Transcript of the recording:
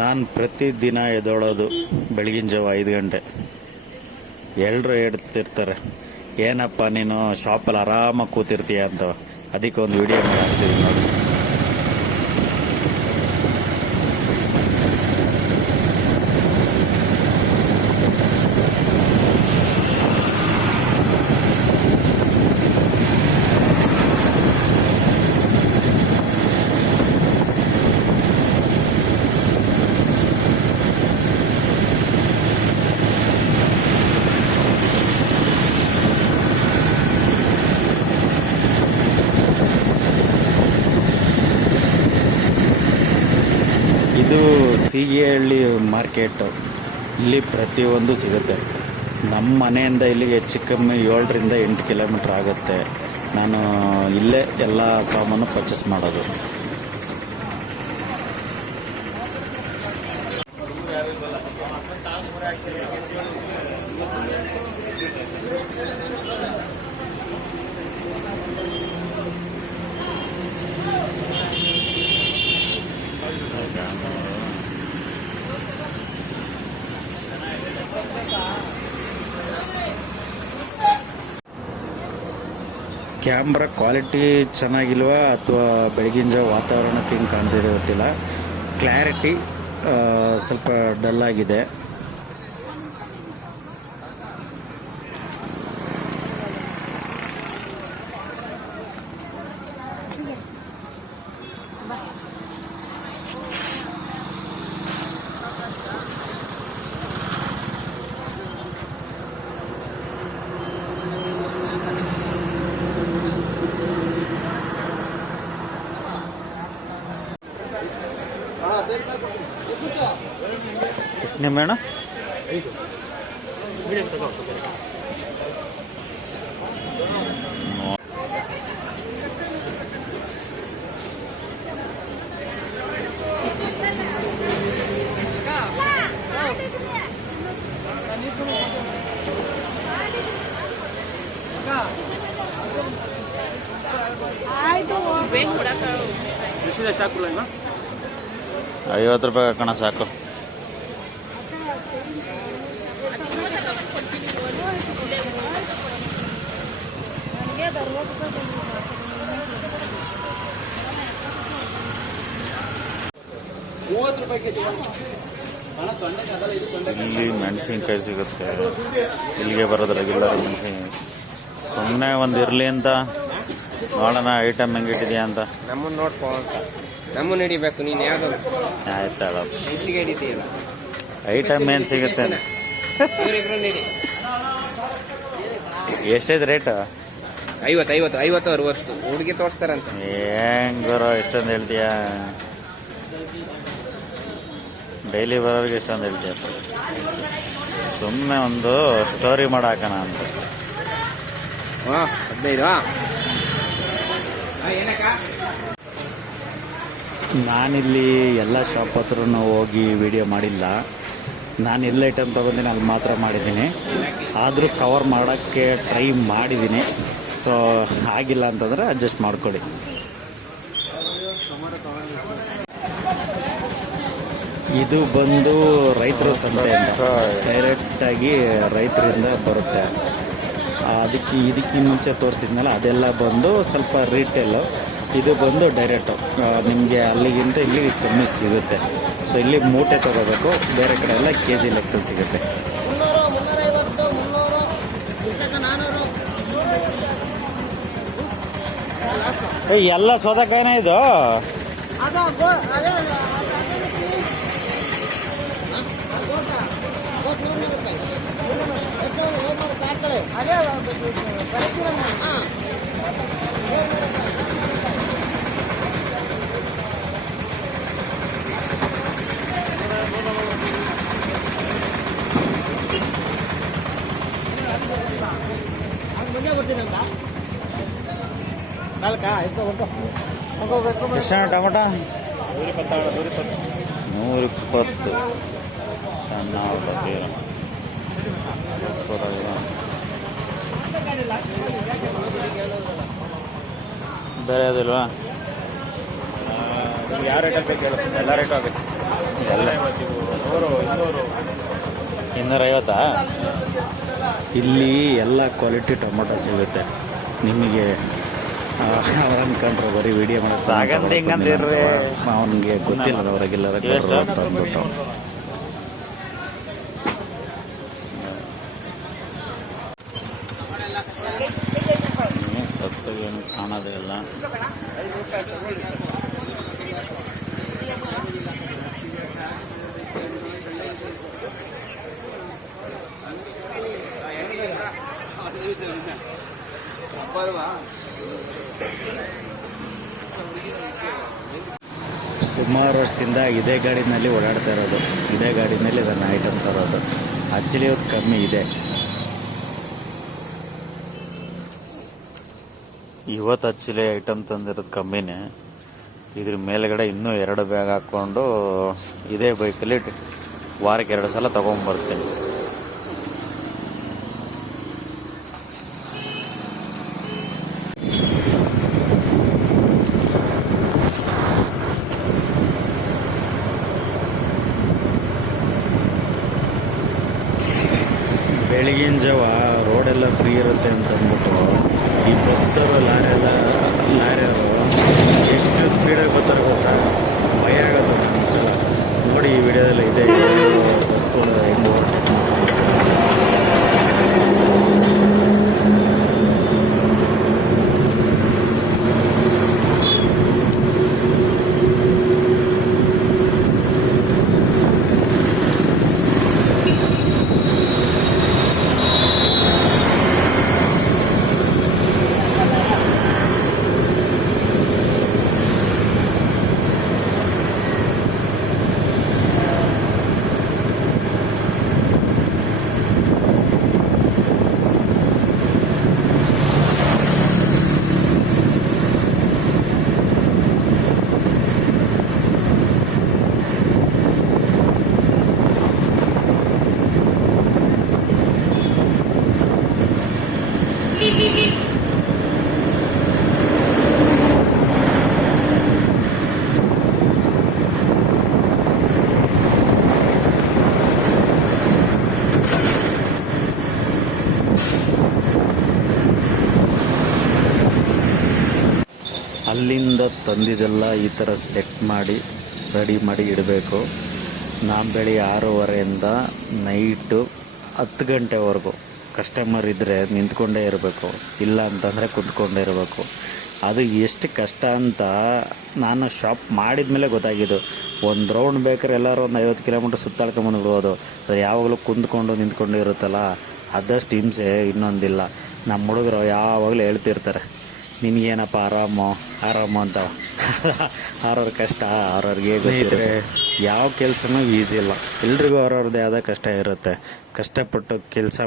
ನಾನು ಪ್ರತಿದಿನ ಎದ್ದೇಳೋದು ಬೆಳಗಿನ ಜಾವ 5 ಗಂಟೆ. ಎಲ್ಲರೂ ಹೇಳ್ತಿರ್ತಾರೆ, ಏನಪ್ಪ ನೀನು ಶಾಪಲ್ಲಿ ಆರಾಮಾಗಿ ಕೂತಿರ್ತೀಯ ಅಂತ. ಅದಕ್ಕೆ ಒಂದು ವಿಡಿಯೋ ಮಾಡಿ ಹಾಕ್ತಿದ್ದೀನಿ ನೋಡಿ. ಇದು ಸೀಗೆಹಳ್ಳಿ ಮಾರ್ಕೆಟು. ಇಲ್ಲಿ ಪ್ರತಿಯೊಂದು ಸಿಗುತ್ತೆ. ನಮ್ಮ ಮನೆಯಿಂದ ಇಲ್ಲಿಗೆ ಹೆಚ್ಚು ಕಮ್ಮಿ 7ರಿಂದ 8 ಕಿಲೋಮೀಟ್ರ್ ಆಗುತ್ತೆ. ನಾನು ಇಲ್ಲೇ ಎಲ್ಲ ಸಾಮಾನು ಪರ್ಚೇಸ್ ಮಾಡೋದು. ಕ್ಯಾಮ್ರಾ ಕ್ವಾಲಿಟಿ ಚೆನ್ನಾಗಿಲ್ವಾ ಅಥವಾ ಬೆಳಗಿನ ಜಾವ ವಾತಾವರಣಕ್ಕೆ ಹಿಂಗೆ ಕಾಣ್ತಿದೆ ಗೊತ್ತಿಲ್ಲ. ಕ್ಲಾರಿಟಿ ಸ್ವಲ್ಪ ಡಲ್ ಆಗಿದೆ. ಎಷ್ಟು ಮೇಣ? 5 ಮೀಡಿಯಂ ತಗೋ. ₹50 ಹಾಕೋಣ ಸಾಕು. ಇಲ್ಲಿ ಮೆಣಸಿನ್ಕಾಯಿ ಸಿಗುತ್ತೆ. ಇಲ್ಲಿಗೆ ಬರೋದು ರೆಗ್ಯುಲರ್ ಮೆಣಸಿನ್ಕಾಯಿ. ಸುಮ್ಮನೆ ಒಂದು ಇರಲಿ ಅಂತ ನೋಡೋಣ ಐಟಮ್ ಹೆಂಗಿಟ್ಟಿದೆಯಾ ಅಂತ. ನಮ್ಮನ್ನು ನೋಡ್ಕೊ, ನಮ್ಮನ್ನು ಹಿಡಿಬೇಕು. ನೀನು ಯಾವುದು ಆಯ್ತಾಳ ಹಿಡಿತೀಯಲ್ಲ ಐಟಮ್ ಏನು ಸಿಗುತ್ತೆ? ಎಷ್ಟೈತೆ ರೇಟ್? 50, 60 ಹುಡುಗಿ ತೋರಿಸ್ತಾರಂತ. ಹೆಂಗರೋ ಎಷ್ಟೊಂದು ಹೇಳ್ತೀಯ? ಡೈಲಿ ಬರೋರಿಗೆ ಎಷ್ಟೊಂದು ಹೇಳ್ತೀಯ? ಸುಮ್ಮನೆ ಒಂದು ಸ್ಟೋರಿ ಮಾಡಾಕೋಣ ಅಂತ. 15. ನಾನಿಲ್ಲಿ ಎಲ್ಲ ಶಾಪ್ ಹತ್ರನೂ ಹೋಗಿ ವಿಡಿಯೋ ಮಾಡಿಲ್ಲ. ನಾನು ಎಲ್ಲ ಐಟಮ್ ತೊಗೊಂಡಿನಿ ಅಲ್ಲಿ ಮಾತ್ರ ಮಾಡಿದ್ದೀನಿ. ಆದರೂ ಕವರ್ ಮಾಡೋಕ್ಕೆ ಟ್ರೈ ಮಾಡಿದ್ದೀನಿ. ಸೊ ಆಗಿಲ್ಲ ಅಂತಂದರೆ ಅಡ್ಜಸ್ಟ್ ಮಾಡ್ಕೊಳ್ಳಿ. ಇದು ಬಂದು ರೈತರ ಸಂತೆ ಅಂತ, ಡೈರೆಕ್ಟಾಗಿ ರೈತರಿಂದ ಬರುತ್ತೆ. ಇದಕ್ಕೆ ಮುಂಚೆ ತೋರಿಸಿದ್ನಲ್ಲ ಅದೆಲ್ಲ ಬಂದು ಸ್ವಲ್ಪ ರೀಟೇಲು. ಇದು ಬಂದು ಡೈರೆಕ್ಟು ನಿಮಗೆ ಅಲ್ಲಿಗಿಂತ ಇಲ್ಲಿಗೆ ಕಮ್ಮಿ ಸಿಗುತ್ತೆ. ಸೊ ಇಲ್ಲಿ ಮೂಟೆ ತಗೋಬೇಕು, ಬೇರೆ ಕಡೆ ಎಲ್ಲ KG ಲೆಕ್ಕದಲ್ಲಿ ಸಿಗುತ್ತೆ. ಎಲ್ಲ ಸೌದೆಕಾಯಿನೇ ಇದು. ಎಷ್ಟು ಟೊಮೊಟೊ? 120. ಸಣ್ಣ ಬೇರೆ ಅದಿಲ್ವಾ? ಯಾವ ರೇಟಲ್ಲಿ ಬೇಕು ಹೇಳು, ಎಲ್ಲ ರೇಟು ಆಗುತ್ತೆ. 250. ಇಲ್ಲಿ ಎಲ್ಲ ಕ್ವಾಲಿಟಿ ಟೊಮೊಟೊ ಸಿಗುತ್ತೆ ನಿಮಗೆ. ಅವ್ರು ಅನ್ಕೊಂಡ್ರು ಬರೀ ವಿಡಿಯೋ ಮಾಡೋದು ಅವನಿಗೆ ಗೊತ್ತಿಲ್ಲ ಅವ್ರಿಗೆಲ್ಲರ ಅಂತ ಅಂದ್ಬಿಟ್ಟು. ಏನು ಕಾಣೋದೇ ಇಲ್ಲ. ಸುಮಾರು ವರ್ಷದಿಂದ ಇದೇ ಗಾಡಿನಲ್ಲಿ ಓಡಾಡ್ತಾ ಇರೋದು, ಇದೇ ಗಾಡಿನಲ್ಲಿ ನನ್ನ ಐಟಮ್ ತರೋದು. ಆ್ಯಕ್ಚುಲಿ ಇವತ್ತು ಕಮ್ಮಿ ಇದೆ. ಇವತ್ತು ಆ್ಯಕ್ಚುಲಿ ಐಟಮ್ ತಂದಿರೋದು ಕಮ್ಮಿನೇ. ಇದ್ರ ಮೇಲ್ಗಡೆ ಇನ್ನೂ 2 ಬ್ಯಾಗ್ ಹಾಕ್ಕೊಂಡು ಇದೇ ಬೈಕಲ್ಲಿ ವಾರಕ್ಕೆ 2 ಸಲ ತೊಗೊಂಬರ್ತೀನಿ. ಬೆಳಗಿನ ಜಾವ ರೋಡೆಲ್ಲ ಫ್ರೀ ಇರುತ್ತೆ ಅಂತ ಅಂದ್ಬಿಟ್ಟು ಈ ಬಸ್ಸರು ಲಾರಿಯವರು ಎಷ್ಟು ಸ್ಪೀಡಾಗಿ ಬರ್ತಾರೆ ಗೊತ್ತಾ, ಭಯ ಆಗುತ್ತೆ ಒಂದ್ಸಲ. ನೋಡಿ ಈ ವಿಡಿಯೋದಲ್ಲಿ ಇದೆ ಬಸ್ಗಳು ಹೆಂಗೆ ಓವರ್ಟೇಕ್ ಮಾಡ್ಕೊಂಡು. ಅಲ್ಲಿಂದ ತಂದಿದ್ದೆಲ್ಲ ಈ ಥರ ಸೆಟ್ ಮಾಡಿ ರೆಡಿ ಮಾಡಿ ಇಡಬೇಕು. ನಾನು ಬೆಳಿಗ್ಗೆ 6:30ಇಂದ ನೈಟು 10 ಗಂಟೆವರೆಗೂ ಕಸ್ಟಮರ್ ಇದ್ದರೆ ನಿಂತ್ಕೊಂಡೇ ಇರಬೇಕು, ಇಲ್ಲ ಅಂತಂದರೆ ಕುಂತ್ಕೊಂಡೇ ಇರಬೇಕು. ಅದು ಎಷ್ಟು ಕಷ್ಟ ಅಂತ ನಾನು ಶಾಪ್ ಮಾಡಿದ ಮೇಲೆ ಗೊತ್ತಾಗಿದ್ದು. ಒಂದು ರೌಂಡ್ ಬೇಕಾದ್ರೆ ಎಲ್ಲರೂ ಒಂದು 50 ಕಿಲೋಮೀಟ್ರ್ ಸುತ್ತಾಡ್ಕೊಂಬಂದ್ಬಿಡ್ಬೋದು. ಅದು ಯಾವಾಗಲೂ ಕುಂತ್ಕೊಂಡು ನಿಂತ್ಕೊಂಡು ಇರುತ್ತಲ್ಲ, ಅದಷ್ಟು ಹಿಂಸೆ ಇನ್ನೊಂದಿಲ್ಲ. ನಮ್ಮ ಹುಡುಗರು ಯಾವಾಗಲೂ ಹೇಳ್ತಿರ್ತಾರೆ, ನಿನಗೇನಪ್ಪ ಆರಾಮು ಅಂತ. ಅವ್ರವ್ರ ಕಷ್ಟ ಅವ್ರವ್ರಿಗೆ ಗೊತ್ತಿರುತ್ತೆ. ಯಾವ ಕೆಲಸನೂ ಈಸಿ ಇಲ್ಲ, ಎಲ್ರಿಗೂ ಅವ್ರವ್ರದ್ದೇ ಆದ ಕಷ್ಟ ಇರುತ್ತೆ. ಕಷ್ಟಪಟ್ಟು ಕೆಲಸ